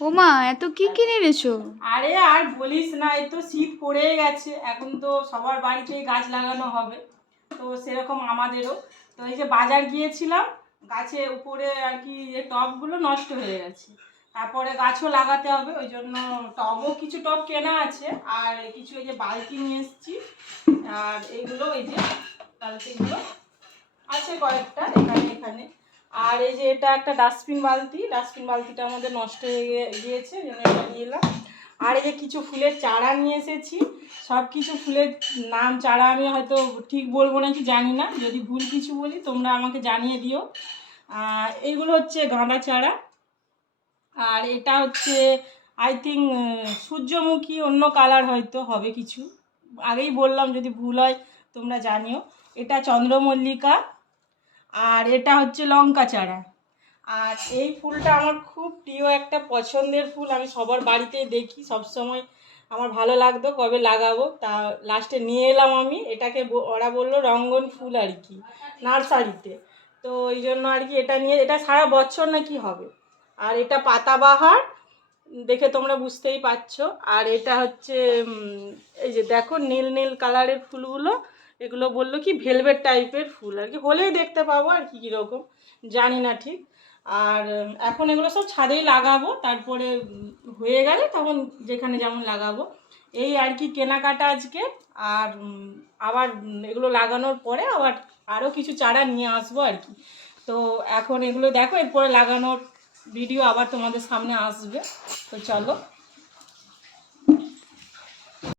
ওমা এত কি কিনে এনেছো? আরে আর বলিস না, এই তো শীত পড়েই গেছে, এখন তো সবার বাড়িতেই গাছ লাগানো হবে, তো সেরকম আমাদেরও। তো এই যে বাজার গিয়েছিলাম, গাছের উপরে আর কি যে টবগুলো নষ্ট হয়ে গেছে, তারপরে গাছও লাগাতে হবে, ওই জন্য টবও কিছু টব কেনা আছে, আর কিছু এই যে বালতি নিয়ে এসেছি, আর এইগুলো এই যে বালতিগুলো আছে কয়েকটা এখানে এখানে। আর এই যে এটা একটা ডাস্টবিন বালতিটা আমাদের নষ্ট হয়ে গিয়েছে, জন্য এটা নিয়ে এলাম। আর এই যে কিছু ফুলের চারা নিয়ে এসেছি, সব কিছু ফুলের নাম চারা আমি হয়তো ঠিক বলবো নাকি জানি না, যদি ভুল কিছু বলি তোমরা আমাকে জানিয়ে দিও। এইগুলো হচ্ছে গাঁদা চারা, আর এটা হচ্ছে আই থিঙ্ক সূর্যমুখী, অন্য কালার হয়তো হবে কিছু, আগেই বললাম, যদি ভুল হয় তোমরা জানিও। এটা চন্দ্রমল্লিকা, আর এটা হচ্ছে লঙ্কা চারা। আর এই ফুলটা আমার খুব প্রিয় একটা পছন্দের ফুল, আমি সবার বাড়িতেই দেখি সবসময়, আমার ভালো লাগতো কবে লাগাবো, তা লাস্টে নিয়ে এলাম আমি এটাকে। ওরা বললো রঙ্গন ফুল আর কি নার্সারিতে, তো এই জন্য আর কি এটা নিয়ে, এটা সারা বছর নাকি হবে। আর এটা পাতাবাহার, দেখে তোমরা বুঝতেই পারছো। আর এটা হচ্ছে এই যে দেখো নীল নীল কালারের ফুলগুলো, এগুলো বললো কি ভেলভেট টাইপের ফুল আর কি, হলেই দেখতে পাবো আর কি কীরকম জানি না ঠিক। আর এখন এগুলো সব ছাদেই লাগাবো, তারপরে হয়ে গেলে তখন যেখানে যেমন লাগাবো, এই আর কি কেনাকাটা আজকে। আর আবার এগুলো লাগানোর পরে আবার আরও কিছু চারা নিয়ে আসবো আর কি। তো এখন এগুলো দেখো, এরপরে লাগানোর ভিডিও আবার তোমাদের সামনে আসবে, তো চলো।